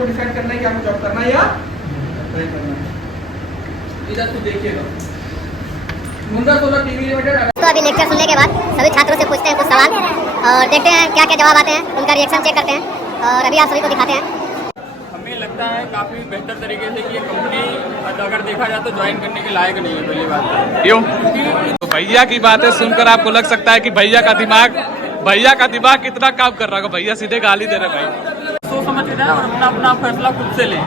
आपको डिसाइड करना है कि आपको जॉब करना है या नहीं करना है। इधर तो देखिएगा मुंद्रा सोलर पीवी लिमिटेड। तो अभी लेक्चर सुनने के बाद सभी छात्रों से पूछते हैं कुछ सवाल और देखते हैं क्या क्या जवाब आते हैं, उनका रिएक्शन चेक करते हैं और अभी आप सभी को दिखाते हैं। हमें लगता है काफ़ी बेहतर तरीके से कि ये कंपनी अगर देखा जाए तो ज्वाइन करने के लायक नहीं है पहली बात। क्यों? तो भैया की बातें सुनकर आपको लग सकता है कि भैया का दिमाग कितना काम कर रहा है। भैया सीधे गाली दे रहे भाई। सोच समझ के जाए और अपना अपना फैसला खुद से लें।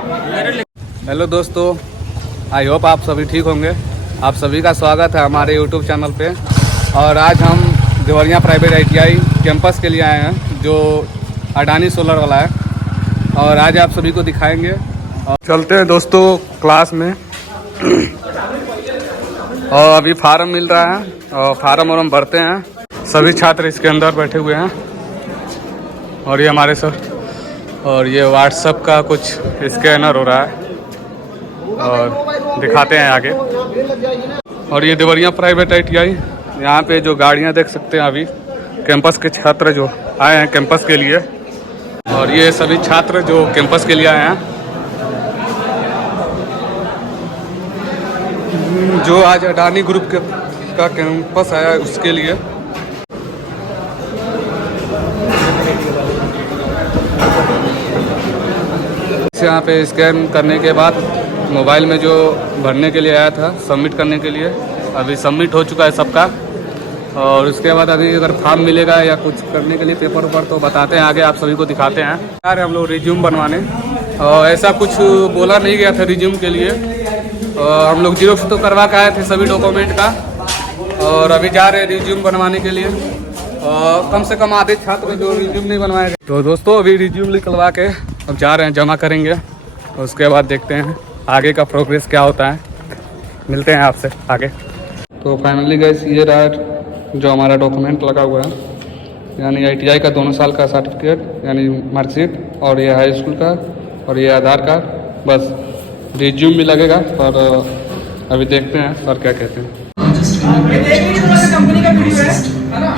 हेलो दोस्तों, आई होप आप सभी ठीक होंगे। आप सभी का स्वागत है हमारे यूट्यूब चैनल पे। और आज हम देवरिया प्राइवेट ITI कैंपस के लिए आए हैं जो अडानी सोलर वाला है, और आज आप सभी को दिखाएंगे। और चलते हैं दोस्तों क्लास में। और अभी फार्म मिल रहा है और फार्म और हम भरते हैं। सभी छात्र इसके अंदर बैठे हुए हैं और ये हमारे सर, और ये व्हाट्सएप का कुछ स्कैनर हो रहा है और दिखाते हैं आगे। और ये देवरिया प्राइवेट ITI, यहाँ पे जो गाड़ियाँ देख सकते हैं अभी कैंपस के छात्र जो आए हैं कैंपस के लिए, और ये सभी छात्र जो कैंपस के लिए आए हैं जो आज अडानी ग्रुप का कैंपस आया है उसके लिए। यहाँ पे स्कैन करने के बाद मोबाइल में जो भरने के लिए आया था सबमिट करने के लिए, अभी सबमिट हो चुका है सबका। और उसके बाद अभी अगर फॉर्म मिलेगा या कुछ करने के लिए पेपर ऊपर तो बताते हैं आगे, आप सभी को दिखाते हैं। यार हम लोग रिज्यूम बनवाने, और ऐसा कुछ बोला नहीं गया था रिज्यूम के लिए। हम लोग जीरोक्स तो करवा के आए थे सभी डॉक्यूमेंट का, और अभी जा रहे हैं रिज्यूम बनवाने के लिए। कम से कम आधे छात्र जो रिज्यूम नहीं बनवाए गए, तो दोस्तों अभी रिज्यूम निकलवा के अब जा रहे हैं, जमा करेंगे। उसके बाद देखते हैं आगे का प्रोग्रेस क्या होता है। मिलते हैं आपसे आगे। तो फाइनली गाइस ये रहा जो हमारा डॉक्यूमेंट लगा हुआ है, यानी ITI का 2 साल का सर्टिफिकेट यानी मार्कशीट, और ये हाई स्कूल का, और ये आधार कार्ड। बस रिज्यूम भी लगेगा, और अभी देखते हैं सर क्या कहते हैं। कंपनी का वीडियो है ना?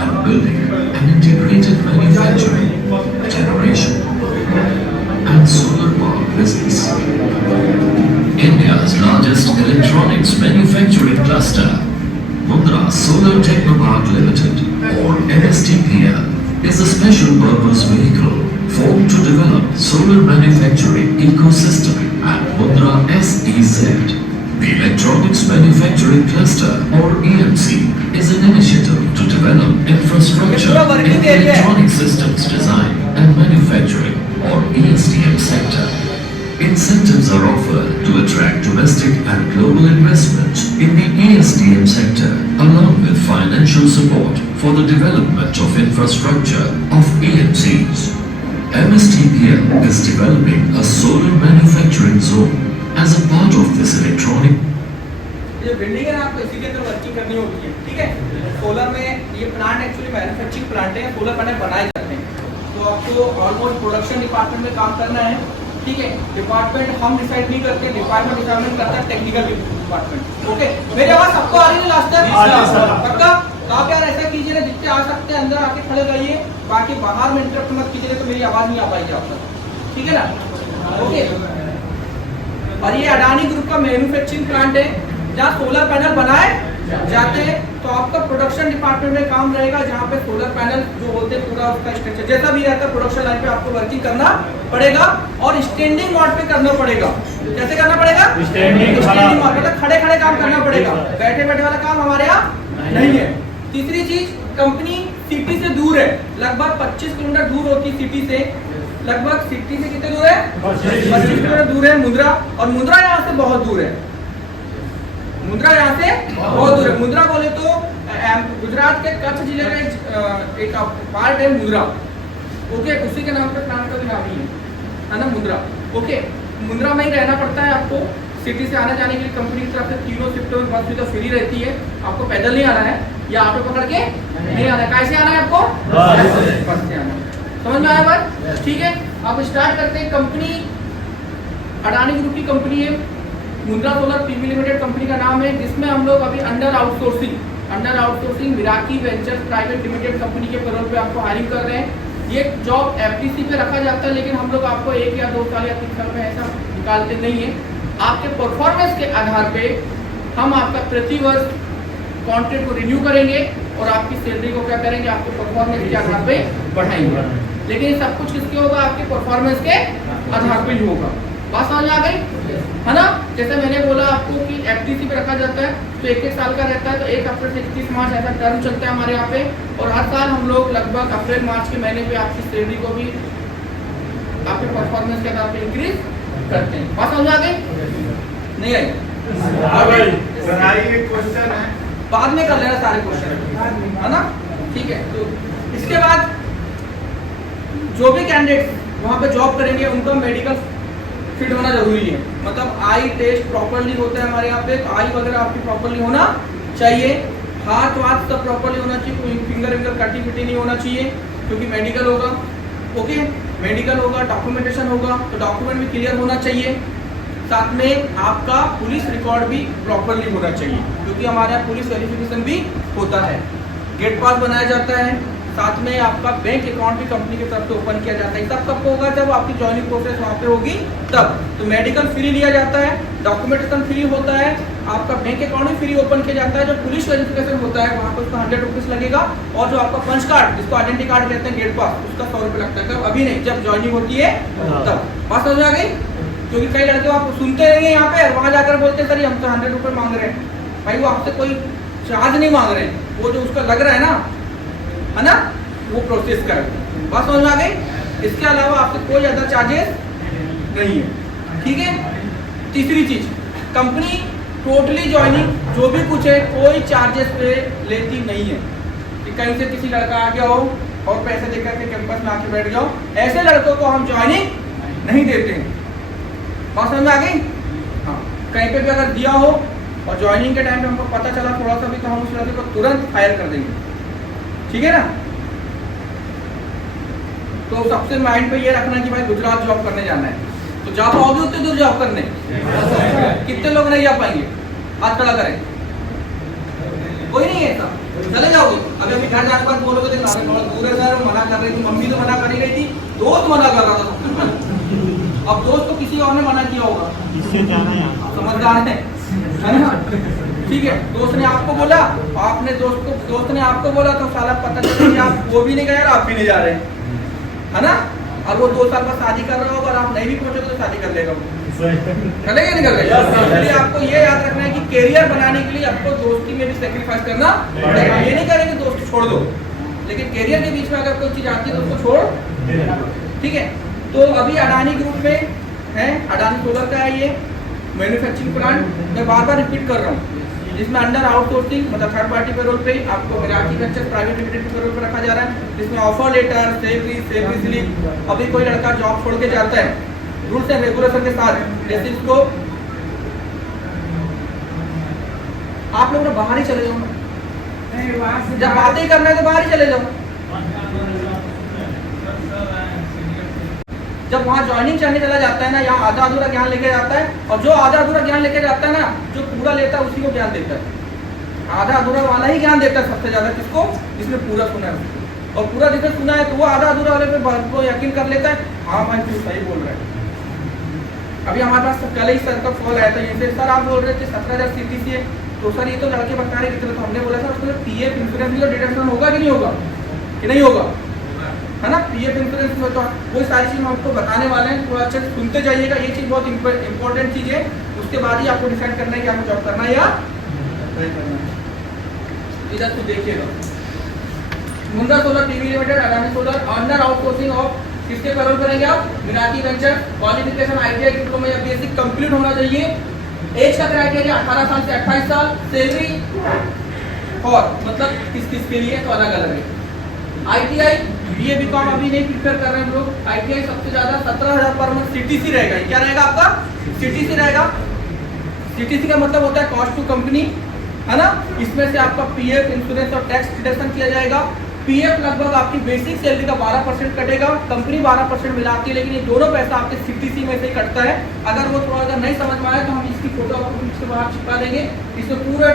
India's largest electronics manufacturing cluster, Mundra Solar Technopark Limited, or MSTPL, is a special purpose vehicle formed to develop solar manufacturing ecosystem at Mundra SEZ. The Electronics Manufacturing Cluster, or EMC, is an initiative to develop infrastructure in electronic systems design and manufacturing, or ESDM sector. Incentives are offered to attract domestic and global investment in the ESDM sector, along with financial support for the development of infrastructure of EMCs. MSTPL is developing a solar manufacturing zone as a part of this electronic. ये building है ना, आपको इसी के अंदर working करनी होती है, ठीक है। सोलर में ये प्लांट एक्चुअली मैन्युफैक्चरिंग प्लांट है, सोलर पैनल बनाए जाते हैं। तो आपको ऑलमोस्ट प्रोडक्शन डिपार्टमेंट में काम करना है, ठीक है। डिपार्टमेंट हम डिसाइड नहीं करते, डिपार्टमेंट करता है टेक्निकल डिपार्टमेंट। ओके, मेरी आवाज सबको आ रही है लास्ट तक? पक्का? तो आप यार ऐसा कीजिए ना, जितने आ सकते हैं अंदर आके खड़े रहिए, बाकी बाहर में इंटरप्ट मत कीजिए, तो मेरी आवाज नहीं आ पाएगी आप तक, ठीक है ना? ओके। और ये अडानी ग्रुप का मैन्युफैक्चरिंग प्लांट है जहाँ सोलर पैनल बनाए जाते हैं। तो आपका प्रोडक्शन डिपार्टमेंट में काम रहेगा, जहाँ पे सोलर पैनल जो बोलते हैं पूरा उसका स्ट्रक्चर जैसा भी रहता है, प्रोडक्शन लाइन पे आपको वर्किंग करना पड़ेगा, और स्टैंडिंग मोड पे करना पड़ेगा। कैसे करना पड़ेगा? स्टैंडिंग मोड, मतलब खड़े खड़े काम करना पड़ेगा, बैठे बैठे वाला काम हमारे यहाँ नहीं है। तीसरी चीज, कंपनी सिटी से दूर है, लगभग 25 किलोमीटर दूर होती है सिटी से। लगभग सिटी से कितने दूर है? 25 किलोमीटर दूर है मुंद्रा, और मुंद्रा यहाँ से बहुत दूर है। मुंद्रा यहाँ से बहुत दूर है। मुंद्रा बोले तो गुजरात के कच्छ जिले का एक पार्ट है मुंद्रा। ओके, उसी के नाम पे प्लांट का भी नाम ही है ना, मुंद्रा। ओके, मुंद्रा में ही रहना पड़ता है आपको। सिटी से आने जाने के लिए कंपनी की तरफ से तीनों शिफ्टों में बस भी तो फ्री रहती है, आपको पैदल नहीं आना है या ऑटो पकड़ के नहीं आना है। कैसे आना है आपको? बस से आना है। समझ में आया बात? ठीक है, अब स्टार्ट करते हैं। कंपनी अडानी ग्रुप की कंपनी है, Mundra solar PV limited company का नाम है, जिसमें हम लोग अभी under outsourcing Miraki ventures private limited company के पैरोल पे आपको हायरिंग कर रहे हैं। ये जॉब एफटीसी पे रखा जाता है, लेकिन हम लोग आपको 1 या 2 साल या 3 साल में ऐसा निकालते नहीं है। आपके परफॉर्मेंस के आधार पे हम आपका प्रति वर्ष कॉन्ट्रैक्ट को रिन्यू करेंगे और आपकी सैलरी को क्या करेंगे, आपके परफॉर्मेंस के आधार पे बढ़ाएंगे। लेकिन ये सब कुछ किसके होगा, आपके परफॉर्मेंस के आधार पे ही होगा। बात समझ आ गई है ना। जैसे मैंने बोला आपको कि एफटीसी पे रखा जाता है तो 1-1 साल का रहता है, तो 1 अप्रैल से 31 मार्च ऐसा टर्म चलता है हमारे यहाँ पे। और हर साल हम लोग लगभग अप्रैल मार्च के महीने पे आपकी सैलरी को भी आपके परफॉर्मेंस के आधार पे इंक्रीज करते हैं। बात समझ आ गई, नहीं आई? क्वेश्चन है, बाद में कर लेना सारे क्वेश्चन, है ना, ठीक है। तो इसके बाद जो भी कैंडिडेट वहाँ पे जॉब करेंगे उनका मेडिकल फिट होना जरूरी है। मतलब आई टेस्ट प्रॉपरली होता है हमारे यहाँ पे, तो आई वगैरह आपकी प्रॉपरली होना चाहिए, हाथ वाथ सब प्रॉपरली होना चाहिए, कोई फिंगर विंगर कटी फिटी नहीं होना चाहिए, क्योंकि मेडिकल होगा। ओके, मेडिकल होगा, डॉक्यूमेंटेशन होगा, तो डॉक्यूमेंट भी क्लियर होना चाहिए। साथ में आपका पुलिस रिकॉर्ड भी प्रॉपरली होना चाहिए, क्योंकि हमारे यहाँ पुलिस वेरिफिकेशन भी होता है, गेट पास बनाया जाता है। साथ में आपका बैंक अकाउंट भी कंपनी की तरफ से ओपन किया जाता है। सब कब होगा, जब आपकी जॉइनिंग प्रोसेस वहाँ पे होगी तब। तो मेडिकल फ्री लिया जाता है, डॉक्यूमेंटेशन फ्री होता है, आपका बैंक अकाउंट भी फ्री ओपन किया जाता है। जो पुलिस वेरिफिकेशन होता है वहाँ पर उसका 100 रुपीज़ लगेगा, और जो आपका पंच कार्ड, जिसको आइडेंटिटी कार्ड कहते हैं, गेट पास, उसका 100 रुपये लगता है। कब? अभी नहीं, जब ज्वाइनिंग होती है तब। बात समझ आ गई? क्योंकि कई लड़के आप सुनते रहेंगे यहाँ पे, वहाँ जाकर बोलते हैं सर हम तो 100 रुपये मांग रहे हैं। भाई वो आपसे कोई चार्ज नहीं मांग रहे हैं, वो जो उसका लग रहा है ना, वो प्रोसेस का है। बात समझ आ गई? इसके अलावा आपसे कोई अदर चार्जेस नहीं है, ठीक है। तीसरी चीज, कंपनी टोटली ज्वाइनिंग जो भी कुछ है कोई चार्जेस पे लेती नहीं है। कि कहीं से किसी लड़का आ गया हो और पैसे देकर के कैंपस में आके बैठ जाओ, ऐसे लड़कों को हम ज्वाइनिंग नहीं देते हैं। बात समझ में आ गई? हाँ, कहीं पे भी अगर दिया हो और ज्वाइनिंग के टाइम पे हमको पता चला थोड़ा सा भी, तो हम उस लड़के को तुरंत फायर कर देंगे, ठीक है ना। तो सबसे माइंड पे ये रखना कि भाई गुजरात जॉब करने जाना है, तो जा पाओगे उतने दूर जॉब करने? कितने लोग नहीं जा पाएंगे? हाथ खड़ा करें। कोई नहीं है ऐसा, चले जाओगे। अभी अभी घर जाने पर बोलोगे तो बहुत दूर है सर, मना कर रही थी, मम्मी तो मना कर ही रही थी, दोस्त मना कर रहा था। अब दोस्त तो किसी और ने मना किया होगा, समझदार है ना, ठीक है। दोस्त ने आपको बोला, आपने दोस्त ने आपको बोला, तो साला पता चला कि आप वो भी नहीं गए और आप भी नहीं जा रहे, है ना। और वो 2 साल बाद शादी कर रहा होगा और आप नहीं भी पहुंचोगे तो शादी कर लेगा वो, चलेगा निकल गया। इसलिए आपको ये याद रखना है कि कैरियर बनाने के लिए आपको दोस्ती में भी सेक्रीफाइस करना पड़ेगा। ये नहीं करेंगे दोस्त छोड़ दो, लेकिन कैरियर के बीच में अगर कोई चीज आती है तो उसको छोड़, ठीक है। तो अभी अडानी ग्रुप में है, अडानी सोलर का है ये मैन्युफैक्चरिंग प्लांट। मैं बार बार रिपीट कर रहा हूँ, जिसमें अंडर आउटसोर्सिंग मतलब थर्ड पार्टी पेरोल पे आपको मिराकी वेंचर्स प्राइवेट लिमिटेड के पेरोल पे रखा जा रहा है, जिसमें ऑफर लेटर, सैलरी स्लिप। अभी कोई लड़का जॉब छोड़ के जाता है रूल्स एंड रेगुलेशन के साथ, जैसे इसको आप लोग बाहर ही चले जाओ, जब बातें ही करना है तो बाहर ही चले जाओ। जब वहाँ ज्वाइनिंग चाहने चला जाता है ना, यहाँ आधा अधूरा ज्ञान लेके जाता है, और जो आधा अधूरा ज्ञान लेके जाता है ना, जो पूरा लेता है उसी को ज्ञान देता है। आधा अधूरा वाला ही ज्ञान देता है सबसे ज्यादा, किसको? जिसने पूरा सुना है। और पूरा जिसने सुना है तो वो आधा अधूरा वाले पे यकीन कर लेता है, हाँ भाई तू सही बोल रहा है। अभी हमारे पास कल ही सर का कॉल आया था, ये सर आप बोल रहे थे 17,000 CTC है, तो सर ये तो लड़के बता रहे कितने, तो हमने बोला सर उसमें PF इंश्योरेंस का डिडक्शन होगा कि नहीं होगा, कि नहीं होगा, है ना। PF इंश्योरेंस में तो वो सारी चीज़ हम आपको बताने वाले हैं, थोड़ा अच्छे सुनते जाइएगा। ये चीज़ बहुत इंपॉर्टेंट चीज़ है, उसके बाद ही आपको डिसाइड करना है कि आपको जॉब करना है या नहीं करना है। इधर तो देखिएगा, Mundra solar TV limited, Adani solar, under outsourcing of किसके पेरोल करेंगे आप? मिराकी वेंचर। क्वालिफिकेशन ITI डिप्लोमा या BSc कंप्लीट होना चाहिए। एज का क्राइटेरिया 18 साल से 28 साल। सैलरी और मतलब किस के लिए तो अलग अलग है। ITI BA BCom अभी नहीं प्रिपेयर कर रहे हैं हम लोग, ITI सबसे ज्यादा 17,000 पर मंथ CTC रहेगा। क्या रहेगा आपका? CTC रहेगा। CTC का मतलब होता है कॉस्ट टू कंपनी, है ना। इसमें से आपका PF इंश्योरेंस और टैक्स डिडक्शन किया जाएगा। PF लगभग आपकी बेसिक सैलरी का 12% कटेगा, कंपनी 12% मिलाती है, लेकिन ये दोनों पैसा आपके CTC में से ही कटता है। अगर वो थोड़ा अगर नहीं समझ में आए तो हम इसकी फोटो आपको इसके बाहर छिपा देंगे, इसमें पूरा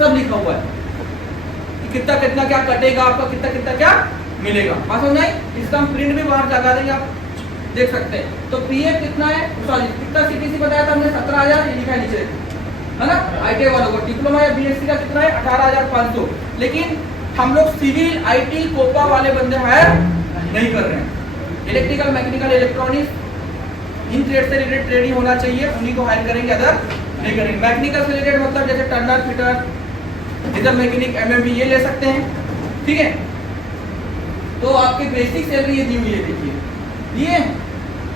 सब लिखा हुआ है कि कितना कितना क्या कटेगा आपका, कितना कितना क्या मिलेगा। बात समझ आई? इसका हम प्रिंट भी बाहर लगा देंगे, आप देख सकते हैं। तो पीएफ कितना है, सॉरी कितना सीटीसी बताया था हमने, 17,000 ये लिखा है नीचे, है ना। आईटीआई वालों को डिप्लोमा या बीएससी का कितना है, 18,500। लेकिन हम लोग सिविल, आईटी, कोपा वाले बंदे हायर नहीं कर रहे हैं। Electrical, mechanical, electronics, in trade से रिलेटेड ट्रेडिंग होना चाहिए, उन्हीं को हायर करेंगे, अदर नहीं करेंगे। मैकेनिकल से रिलेटेड मतलब जैसे टर्नर, फिटर, इधर मैकेनिक, एमएमबी ये ले सकते हैं, ठीक है। तो आपकी बेसिक सैलरी ये दी हुई है, देखिए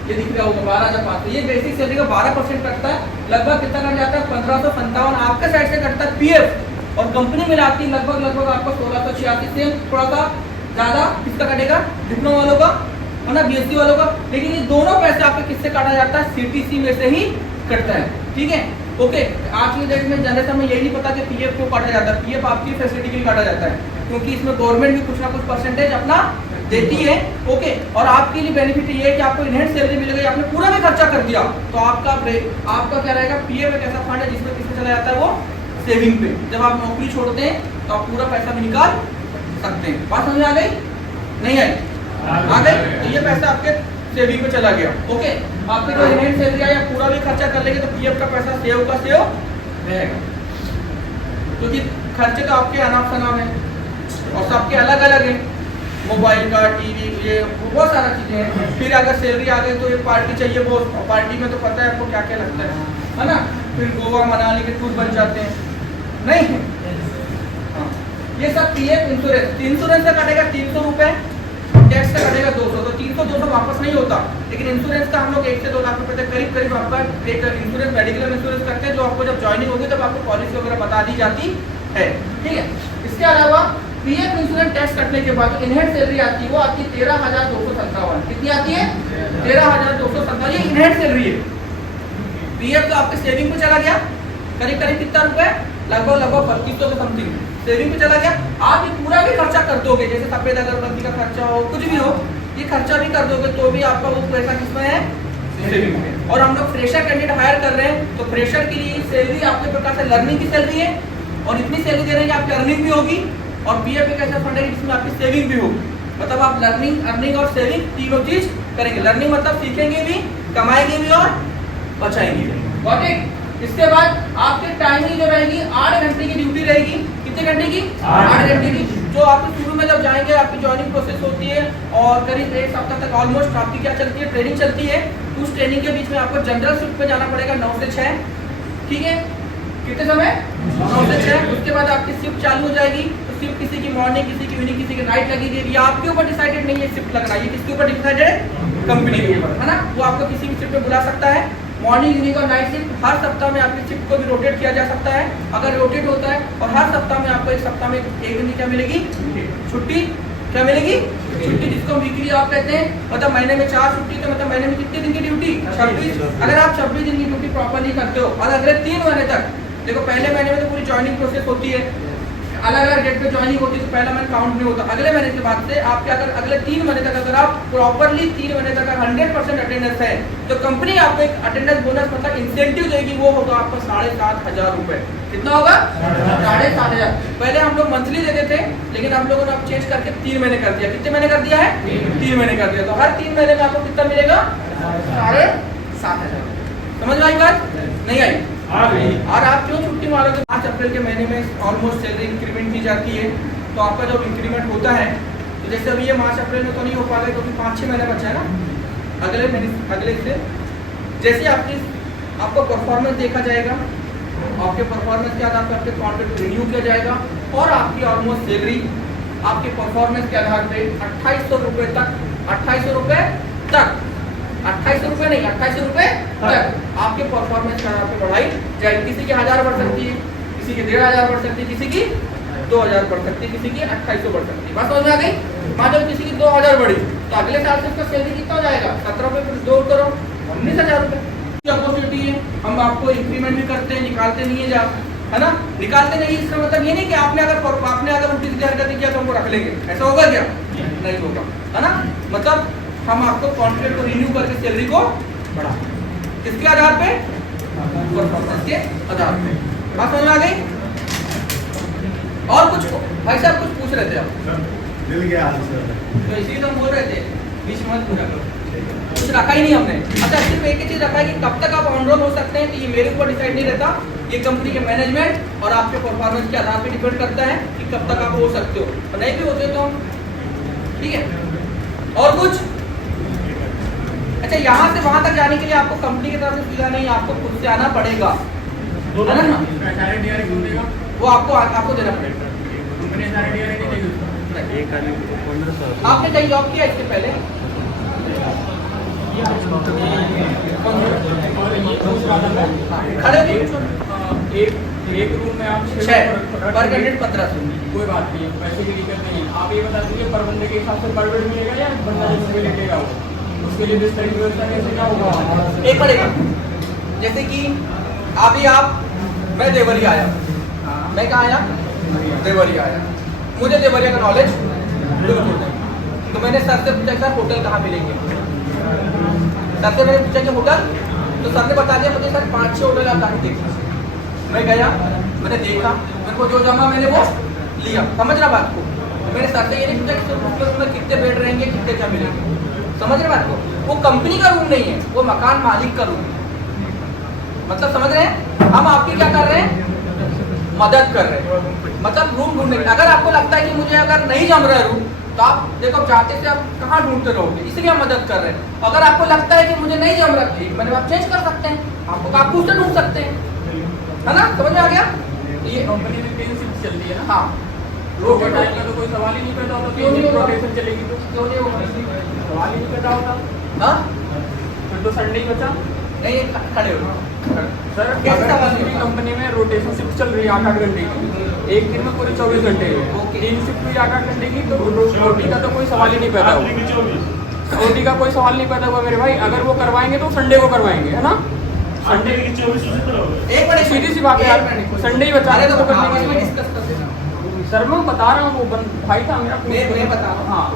ये दिख रहा होगा 12,500। ये बेसिक सैलरी का 12% कटता है, लगभग कितना कट जाता है, 1557 आपके साइड से कटता है पीएफ, और कंपनी मिलाती लगभग आपको 1686 से थोड़ा सा ज्यादा किसका कटेगा, डिप्लोमा वालों का, है ना, बीएससी वालों का। लेकिन ये दोनों पैसे आपके किससे काटा जाता है, सीटीसी में से ही कटता है, ठीक है। ओके, आज की डेट में जनरेशन में यही नहीं पता कि पीएफ को काटा जाता है। पीएफ आपकी फैसिलिटी के लिए काटा जाता है, क्योंकि इसमें गवर्नमेंट भी कुछ ना कुछ परसेंटेज अपना देती है, ओके। और आपके लिए बेनिफिट ये है कि आपको इनहेंस सैलरी मिलेगी, आपने पूरा भी खर्चा कर दिया तो आपका क्या रहेगा, पीएफ एक ऐसा फंड है जिसमें किसमें चला जाता है, वो सेविंग पे। जब आप नौकरी छोड़ते हैं तो आप पूरा पैसा भी निकाल सकते हैं। बात समझ आ गई, नहीं आई? आ गई? तो ये पैसा आपके सेविंग पे चला गया, ओके। आपके जो इनहेंस सैलरी आया पूरा भी खर्चा कर लेंगे तो पीएफ का पैसा सेव का सेव रहेगा, क्योंकि खर्चे तो आपके अनाप शनाप है और सबके अलग अलग है, मोबाइल का, टीवी, ये बहुत सारा चीजें हैं। फिर अगर सैलरी आ गई तो एक पार्टी चाहिए, वो पार्टी में तो पता है आपको क्या क्या लगता है ना। फिर गोवा, मनाली के टूर बन जाते हैं, नहीं है। हाँ, ये सब पीएफ, इंश्योरेंस का कटेगा 300 रुपए, टैक्स का कटेगा 200, तो 300-200 वापस नहीं होता। लेकिन इंश्योरेंस का हम लोग 1 से 2 लाख रुपए तक करीब आपका एक इंश्योरेंस, मेडिकल इंश्योरेंस करते हैं, जो आपको जब ज्वाइनिंग होगी तब आपको पॉलिसी वगैरह बता दी जाती है, ठीक है। इसके अलावा पीएफ इंश्योरेंस टैक्स कटने के बाद इनहेंस सैलरी आती है, वो आती है 13,257। कितनी आती है, 13,257। ये इनहेंस सैलरी है। पीएफ तो आपके सेविंग पे चला गया, करीब कितना रुपए, लगभग 2500 के समथिंग सेविंग पे चला गया। आप ये पूरा भी खर्चा कर दोगे, जैसे सफेद अगरबत्ती का खर्चा हो, कुछ भी हो, ये खर्चा भी कर दोगे तो भी आपका वो पैसा किसमें है, सेविंग में। और हम लोग फ्रेशर कैंडिडेट हायर कर रहे हैं, तो फ्रेशर के लिए सैलरी आपके प्रकार से लर्निंग की सैलरी है, और इतनी सैलरी दे रहे हैं कि आपकी अर्निंग भी होगी, और पीएफ एक ऐसा फंड है जिसमें आपकी सेविंग भी होगी। मतलब आप लर्निंग, अर्निंग और सेविंग तीनों चीज करेंगे। लर्निंग मतलब सीखेंगे भी, कमाएंगे भी और बचाएंगे भी, गॉट इट। इसके बाद आपकी टाइमिंग जो रहेगी 8 घंटे की ड्यूटी रहेगी। कितने घंटे की, 8 घंटे की। जो आप शुरू में जब जाएंगे आपकी ज्वाइनिंग प्रोसेस होती है, और करीब 1 सप्ताह तक ऑलमोस्ट आपकी क्या चलती है, ट्रेनिंग चलती है। उस ट्रेनिंग के बीच में आपको जनरल शिफ्ट पे जाना पड़ेगा 9 से 6, ठीक है। कितने समय, 9 से 6। उसके बाद आपकी शिफ्ट चालू हो जाएगी, तो शिफ्ट किसी की मॉर्निंग, किसी की इवनिंग, किसी की नाइट लगेगी। ये आपके ऊपर डिसाइडेड नहीं है शिफ्ट लगना, ये किसके ऊपर डिसाइडेड है, कंपनी के ऊपर, है ना। वो आपको किसी भी शिफ्ट पे बुला सकता है, मॉर्निंग, इवनिंग और नाइट शिफ्ट। हर सप्ताह में आपकी शिफ्ट को भी रोटेट किया जा सकता है, अगर रोटेट होता है। और हर सप्ताह में आपको एक सप्ताह में एक दिन क्या मिलेगी, छुट्टी। क्या मिलेगी, छुट्टी, जिसको वीकली आप कहते हैं। मतलब महीने में 4 छुट्टी, तो मतलब महीने में कितने दिन की ड्यूटी, 26। अगर आप 26 दिन की ड्यूटी प्रॉपरली करते हो, और अगले 3 महीने तक, देखो पहले महीने में तो पूरी ज्वाइनिंग प्रोसेस होती है, अलग अलग डेट पे ज्वाइनिंग होती है, तो पहला महीना काउंट नहीं होता। अगले महीने के बाद से आपके अगर अगले 3 महीने तक अगर आप प्रॉपरली 3 महीने तक 100% अटेंडेंस है, तो कंपनी आपको एक अटेंडेंस बोनस मतलब इंसेंटिव देगी, वो होगा आपको 7,500 रुपए। कितना होगा, 7,500। पहले हम लोग मंथली देते थे, लेकिन हम लोगों ने अब चेंज करके 3 महीने कर दिया। कितने महीने कर दिया है, 3 महीने कर दिया। तो हर 3 महीने में आपको कितना मिलेगा, 7,500। समझ में आई बात, नहीं आई? और आप क्यों छुट्टी मारोगे, 5 अप्रैल के महीने में ऑलमोस्ट सैलरी इंक्रीमेंट की जाती है। तो आपका जब इंक्रीमेंट होता है, तो जैसे अभी ये मार्च अप्रैल में तो नहीं हो पाएगा, क्योंकि 5-6 महीने बचा है ना। अगले से जैसे आपका परफॉर्मेंस देखा जाएगा, आपके परफॉर्मेंस के आधार पर आपके कॉन्ट्रैक्ट रिन्यू किया जाएगा, और आपकी ऑलमोस्ट सैलरी आपके परफॉर्मेंस के आधार पे 2,800 रुपये तक, 2,800 रुपये तक, 2,800 रुपये नहीं, 2,800 रुपये तक आपके परफॉर्मेंस के आधार पे बढ़ाई जाए। किसी की 1,000 बढ़ सकती है, किसी की 1,500 बढ़ सकती है, किसी की 2,000 बढ़ सकती है, किसी की 2,800 बढ़ सकती है। बात समझ में आ गई। मान लो किसी की 2,000 बढ़ी, तो अगले साल से उसका सैलरी कितना हो जाएगा, 17 रुपये प्लस 2 करो 19,000 रुपये। अपॉर्चुनिटी है, हम आपको इंक्रीमेंट भी करते हैं, निकालते नहीं है, है ना। निकालते नहीं, इसका मतलब ये नहीं कि आपने अगर उल्टी सीधी हरकत किया तो हमको रख लेंगे, ऐसा होगा क्या, नहीं होगा, है ना। मतलब हम आपको कॉन्ट्रैक्ट को रिन्यू करके सैलरी को बढ़ा, किसके आधार पे, परफॉर्मेंस के आधार पे। बात समझ में आ गई। और कुछ भाई साहब कुछ पूछ रहे थे आप, मिल गया आंसर। तो इसीलिए तो हम बोल रहे थे बीच में मत पूरा करो, कुछ रखा ही नहीं हमने। अच्छा सिर्फ एक ही चीज रखा है कि कब तक आप ऑन रोल हो सकते हैं, तो ये मेरे ऊपर डिसाइड नहीं रहता, ये कंपनी के मैनेजमेंट और आपके परफॉर्मेंस के आधार पे डिपेंड करता है कि कब तक आप हो सकते हो, और नहीं भी होते तो ठीक है। और कुछ अच्छा, यहाँ से वहां तक जाने के लिए आपको कंपनी की तरफ से सुविधा नहीं, आपको खुद से आना पड़ेगा, है ना? वो आपको देना पड़ेगा। आपने कहीं जॉब किया इसके पहले? खड़े एक रूम में आप 6 पर कैंडिडेट 1500। कोई बात नहीं है, पैसे की दिक्कत नहीं है। आप ये बता दीजिए पर बंदे के हिसाब से पर बेड मिलेगा या बंदा जिसमें लेटेगा वो, उसके लिए बिस्तर की व्यवस्था कैसे क्या होगा? एक पड़ेगा, जैसे कि अभी मैं देवरिया आया, मैं कहाँ आया? देवरिया आया, मुझे देवरिया का नॉलेज बिल्कुल नहीं, तो मैंने सर से पूछा सर होटल कहाँ मिलेंगे, सर से मैंने पूछा कि होटल, तो सर ने बता दिया मुझे सर 5-6 होटल आप जाके देखिए। मैं गया, मैंने देखा, मेरे को जो जमा मैंने वो लिया, समझ रहा बात को। मैंने सर से ये नहीं पूछा कि उस रूम में कितने बेड रहेंगे, कितने क्या मिलेंगे, समझ रहे बात को। वो कंपनी का रूम नहीं है, वो मकान मालिक का रूम है, मतलब समझ रहे हैं। हम आपकी क्या कर रहे हैं, मदद कर रहे हैं, मतलब रूम ढूंढने। अगर आपको लगता है कि मुझे अगर नहीं जम रहा है रूम, तो आप देखो जाते से आप कहाँ ढूंढते रहोगे, इसलिए हम मदद कर रहे हैं। अगर आपको लगता है कि मुझे नहीं जम रहा, एक महीने में आप चेंज कर सकते हैं, आप उससे ढूंढ सकते हैं, है ना? समझ में आ गया? ये कंपनी में 3 शिफ्ट चल रही है ना, हाँ। ओवर टाइम का तो कोई सवाल ही नहीं पैदा होता, क्यों नहीं होगा? रोटेशन चलेगी तो क्यों नहीं होगा? सवाल ही नहीं पैदा होता, हाँ फिर तो संडे ही बचा। नहीं, खड़े हो सर कैसे सवाल अगर नहीं? कंपनी में रोटेशन शिफ्ट चल रही है 8-8 घंटे की, एक दिन में पूरे 24 घंटे है, ओके। 3 शिफ्ट हुई 8-8 घंटे की, तो रोटी का तो कोई सवाल ही नहीं पैदा हुआ, रोटी का कोई सवाल नहीं पैदा हुआ मेरे भाई। अगर वो करवाएंगे तो संडे को करवाएंगे, है ना? संडे एक मिनट, सीधी सी बात है यार, संडे ही बचा रहे तो तो आपस करने में के लिए। डिस्कस करते हैं। सर मैं बता रहा हूँ, वो भाई था मेरा, मैं बता रहा हूँ। हाँ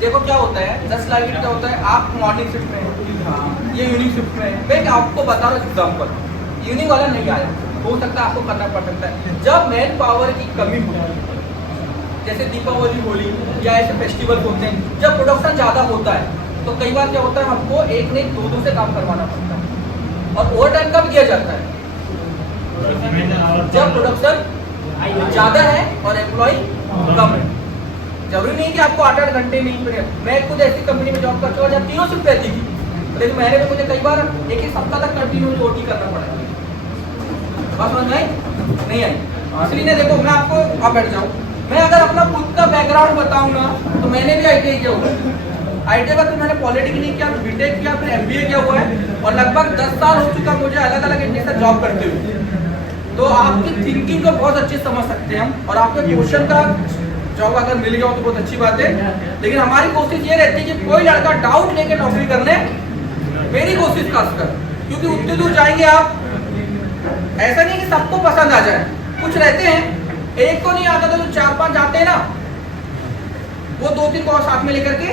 देखो क्या होता है, 10 लाख क्या होता है, आप मॉर्निंग शिफ्ट में हैं, ये इवनिंग शिफ्ट में है। मैं आपको बता रहा हूँ एग्जाम्पल, इवनिंग वाला नहीं आया, हो सकता है आपको करना पड़ सकता है। जब मैन पावर की कमी होती है, जैसे दीपावली, होली या ऐसे फेस्टिवल होते हैं, जब प्रोडक्शन ज़्यादा होता है, तो कई बार क्या होता है, हमको एक नहीं 2 से काम करवाना पड़ता है। और ओवर टाइम कब दिया जाता है, जब प्रोडक्शन ज़्यादा है और एम्प्लॉय कम है। जरूरी नहीं कि आपको 8-8 घंटे नहीं पड़े। मैं खुद ऐसी कंपनी में जॉब करता हूँ जब 3 शिफ्ट रहती थी, लेकिन महीने में मुझे कई बार एक ही सप्ताह तक कंटिन्यू ओटी करना पड़ा। बात समझ में आई? नहीं आई? इसलिए देखो मैं आपको आप बैठ जाऊँ, मैं अगर अपना खुद का बैकग्राउंड बताऊँ ना, तो मैंने भी ITI किया हुआ है। ITI का फिर मैंने पॉलिटेक्निक किया, BTech किया, फिर MBA किया हुआ है, और लगभग 10 साल हो चुका मुझे अलग अलग इंडस्ट्री जॉब करते हुए। तो आपकी थिंकिंग को बहुत अच्छे समझ सकते हैं हम, और आपके क्वेश्चन का जॉब अगर मिल गया हो तो बहुत अच्छी बात है। लेकिन हमारी कोशिश ये रहती है कि कोई लड़का डाउट लेके नौकरी करने, मेरी कोशिश खास कर, क्योंकि उतने दूर जाएंगे आप, ऐसा नहीं कि सबको पसंद आ जाए, कुछ रहते हैं, एक को नहीं आता तो 4-5 जाते हैं ना, वो 2-3 को साथ में लेकर के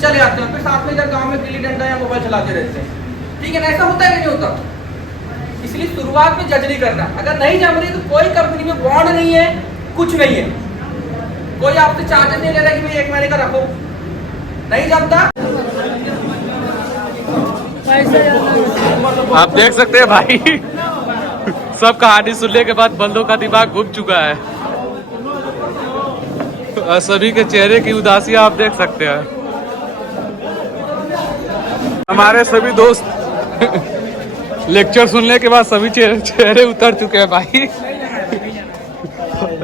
चले आते हैं, फिर साथ में जब गाँव में गिल्ली डंडा या मोबाइल चलाते रहते हैं। ठीक है ना, ऐसा होता है कि नहीं होता? इसलिए शुरुआत में जज नहीं करना। अगर नहीं जम रही तो कोई कंपनी में बॉन्ड नहीं है, कुछ नहीं है, कोई आपसे चार्जेस नहीं ले रहा कि भाई 1 महीने का रखो, नहीं जमता। आप देख सकते हैं भाई सब कहानी सुनने के बाद बंदों का दिमाग घूम चुका है, और सभी के चेहरे की उदासी आप देख सकते हैं। हमारे सभी दोस्त लेक्चर सुनने के बाद सभी चेहरे उतर चुके हैं भाई।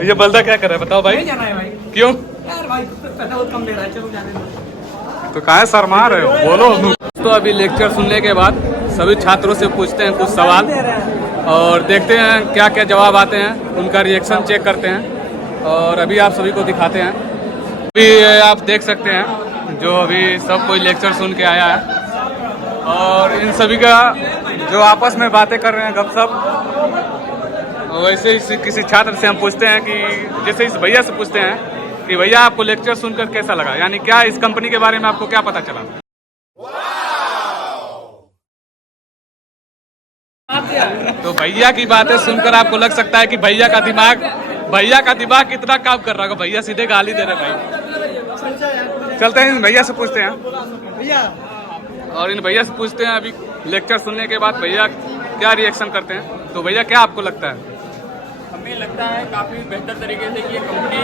ये बंदा क्या कर रहा है बताओ भाई? जाना है भाई। क्यों? यार भाई पैसा बहुत कम दे रहा है, चलो जाने दो। तो काहे शर्मा रहे हो, बोलो। तो अभी लेक्चर सुनने के बाद सभी छात्रों से पूछते हैं कुछ सवाल, और देखते हैं क्या क्या जवाब आते हैं, उनका रिएक्शन चेक करते हैं, और अभी आप सभी को दिखाते हैं। अभी आप देख सकते हैं जो अभी सब कोई लेक्चर सुन के आया है, और इन सभी का जो आपस में बातें कर रहे हैं गपशप, वैसे ही किसी छात्र से हम पूछते हैं कि जैसे इस भैया से पूछते हैं कि भैया आपको लेक्चर सुनकर कैसा लगा, यानी क्या इस कंपनी के बारे में आपको क्या पता चला? तो भैया की बातें सुनकर आपको लग सकता है कि भैया का दिमाग कितना काम कर रहा होगा। भैया सीधे गाली दे रहे भाई। चलते हैं इन भैया से पूछते हैं और इन भैया से पूछते हैं अभी लेक्चर सुनने के बाद भैया क्या रिएक्शन करते हैं। तो भैया क्या आपको लगता है? हमें लगता है काफ़ी बेहतर तरीके से कि ये कंपनी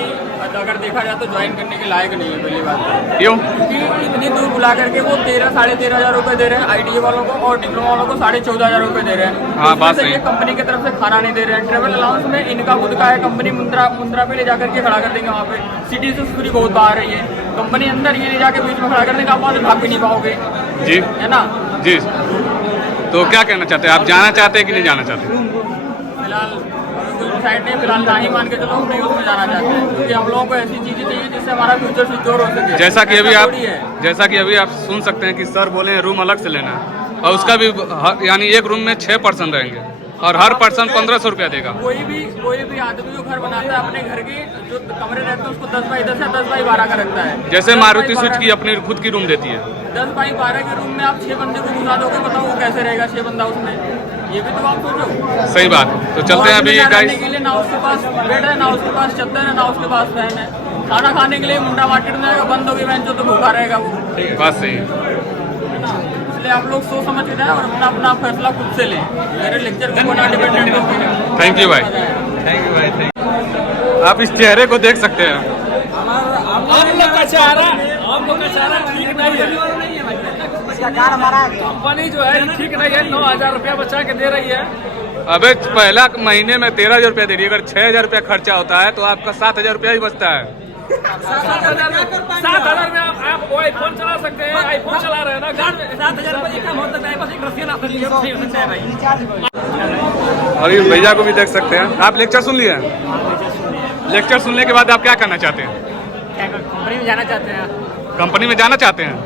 अगर देखा जाए तो ज्वाइन करने के लायक नहीं है पहली बात। क्यों? क्योंकि इतनी दूर बुला करके वो 13-13,500 रुपये दे रहे हैं ITI वालों को और डिप्लोमा वालों को 14,500 रुपये दे रहे हैं। हाँ, बात सही। ये कंपनी की तरफ से खाना नहीं दे रहे हैं। ट्रेवल अलाउंस में इनका खुद का है, कंपनी मुंद्रा पे ले जाकर के खड़ा कर देंगे वहाँ पे। सिटी से पूरी बहुत बाहर है ये कंपनी, अंदर ये ले जाके बीच में खड़ा कर देंगे, आप वहाँ से भाग भी नहीं पाओगे जी, है ना जी। तो क्या कहना चाहते हैं आप? जाना चाहते हैं कि नहीं जाना चाहते? फिलहाल साइड नहीं, फिलहाल ना ही मान के चलो, हम नहीं उसमें जाना चाहते हैं क्योंकि हम लोगों को ऐसी चीज़ें चाहिए जिससे हमारा फ्यूचर सिक्योर हो सके। जैसा कि अभी आप सुन सकते हैं कि सर बोले हैं रूम अलग से लेना है और उसका भी यानी एक रूम में 6 पर्सन रहेंगे और हर पर्सन 1500 रुपया देगा। कोई भी आदमी जो घर बनाता है अपने घर के जो कमरे रहते हैं उसको 10x10 या 10x12 का रखता है। जैसे मारुति सुजुकी अपनी खुद की रूम देती है। 10x12 के रूम में आप 6 बंदे को घुसा दोगे, बताओ वो कैसे रहेगा 6 बंदा उसमें? ये भी तो आप सोचो। सही बात। तो चलते हैं अभी गाइस। के लिए ना उसके पास बेड है, ना उसके पास चद्दर है, ना उसके पास फैन है। खाना खाने के लिए मुंडा मार्केट में जाएगा, बंद होगी बेंच तो भूखा रहेगा वो। बात सही है। इसलिए आप लोग सोच समझ के जाए और अपना फैसला खुद से लें। मेरे लेक्चर को ना डिपेंडेंट होकर। थैंक यू भाई, थैंक यू भाई, थैंक यू। आप इस चेहरे को देख सकते हैं। आप लोग का चेहरा ठीक नहीं है। कंपनी जो है ठीक नहीं है, 9,000 रुपया बचा के दे रही है। अबे पहला महीने में 13,000 रुपया दे रही है। अगर 6,000 रुपया खर्चा होता है तो आपका 7,000 रुपया ही बचता है। 7,000 में आप वो आईफोन चला सकते हैं, आईफोन चला रहे हैं ना। 7,000 रुपये कम हो सकता है, बस एक रस्सी ना सकती है भाई। और ये भैया को भी देख सकते हैं। आप लेक्चर सुन लिए हैं? लेक्चर सुनने के बाद आप क्या करना चाहते हैं? कंपनी में जाना चाहते हैं। कंपनी में जाना चाहते हैं?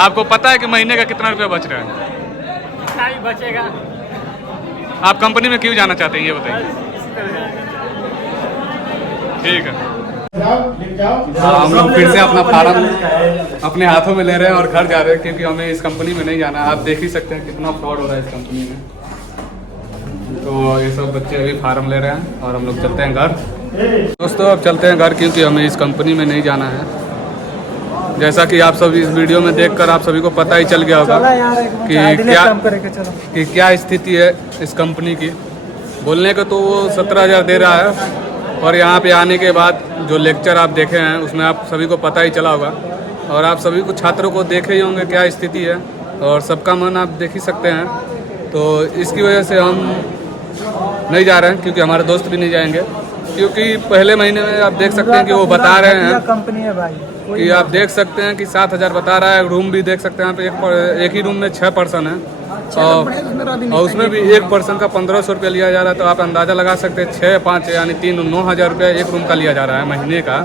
आपको पता है कि महीने का कितना रुपया बच रहा है? कितना भी बचेगा। आप कंपनी में क्यों जाना चाहते हैं ये बताइए। ठीक है, हम लोग फिर से अपना फार्म अपने हाथों में ले रहे हैं और घर जा रहे हैं क्योंकि हमें इस कंपनी में नहीं जाना है। आप देख ही सकते हैं कितना फ्रॉड हो रहा है इस कंपनी में। तो ये सब बच्चे अभी फार्म ले रहे हैं और हम लोग चलते हैं घर। दोस्तों अब चलते हैं घर क्योंकि हमें इस कंपनी में नहीं जाना है। जैसा कि आप सब इस वीडियो में देखकर आप सभी को पता ही चल गया होगा कि क्या स्थिति है इस कंपनी की। बोलने को तो वो 17,000 दे रहा है और यहाँ पे आने के बाद जो लेक्चर आप देखे हैं उसमें आप सभी को पता ही चला होगा और आप सभी को छात्रों को देखे ही होंगे क्या स्थिति है और सबका मन आप देख ही सकते हैं। तो इसकी वजह से हम नहीं जा रहे हैं क्योंकि हमारे दोस्त भी नहीं जाएंगे क्योंकि पहले महीने में आप देख सकते हैं कि वो बता रहे हैं कंपनी है भाई कि आप देख सकते हैं कि 7,000 बता रहा है। रूम भी देख सकते हैं यहाँ पे एक ही रूम में 6 पर्सन है और उसमें भी एक पर्सन का 1,500 रुपया लिया जा रहा है। तो आप अंदाज़ा लगा सकते हैं 6, 5 यानी 3, 9,000 रुपया एक रूम का लिया जा रहा है महीने का।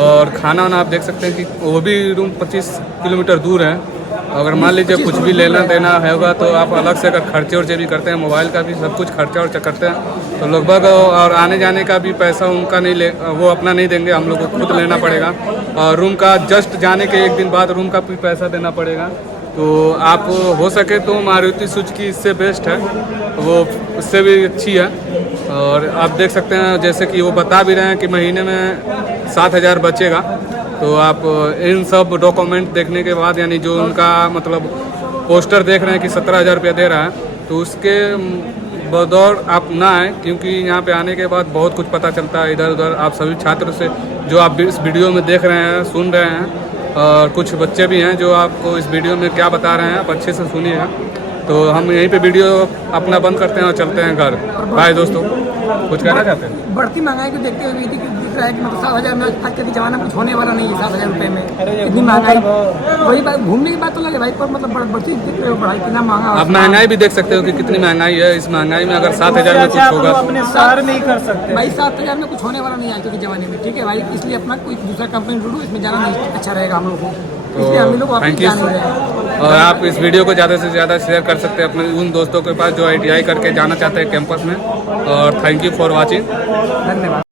और खाना वाना आप देख सकते हैं कि वो भी रूम 25 किलोमीटर दूर है। अगर मान लीजिए कुछ भी लेना देना होगा तो आप अलग से अगर खर्चे वर्चे भी करते हैं, मोबाइल का भी सब कुछ खर्चा वर्चा करते हैं तो लगभग और आने जाने का भी पैसा उनका नहीं वो अपना नहीं देंगे, हम लोग को खुद लेना पड़ेगा। और रूम का जस्ट जाने के एक दिन बाद रूम का भी पैसा देना पड़ेगा। तो आप हो सके तो मारुति सुजुकी इससे बेस्ट है, वो उससे भी अच्छी है। और आप देख सकते हैं जैसे कि वो बता भी रहे हैं कि महीने में 7,000 बचेगा। तो आप इन सब डॉक्यूमेंट देखने के बाद यानी जो उनका मतलब पोस्टर देख रहे हैं कि 17,000 रुपया दे रहा है तो उसके बदौर आप ना आए क्योंकि यहाँ पे आने के बाद बहुत कुछ पता चलता है इधर उधर। आप सभी छात्र से जो आप इस वीडियो में देख रहे हैं सुन रहे हैं और कुछ बच्चे भी हैं जो आपको इस वीडियो में क्या बता रहे हैं आप अच्छे से सुनिएगा। तो हम यहीं पे वीडियो अपना बंद करते हैं और चलते हैं घर। बाय दोस्तों, कुछ कहना चाहते हैं? बढ़ती महंगाई को देखते हुए दिख रहा है कि मतलब 7,000 में आज के जमाना में कुछ होने वाला नहीं है। 7,000 रुपये में इतनी महंगाई, वही बात घूमने की बात तो लगे भाई पर मतलब बढ़ती दिख रही है बढ़ाई कितना महंगा। आप महंगाई भी देख सकते हो कि कितनी महंगाई है। इस महंगाई में अगर 7,000 में कुछ होगा अपने शहर में ही कर सकते भाई। 7,000 में कुछ होने वाला नहीं आज के ज़माने में, ठीक है भाई। इसलिए अपना कोई दूसरा कंपनी ढूंढो, इसमें जाना नहीं अच्छा रहेगा हम लोग को। तो थैंक यू। और आप इस वीडियो को ज़्यादा से ज़्यादा शेयर कर सकते हैं अपने उन दोस्तों के पास जो ITI करके जाना चाहते हैं कैंपस में। और थैंक यू फॉर वॉचिंग, धन्यवाद।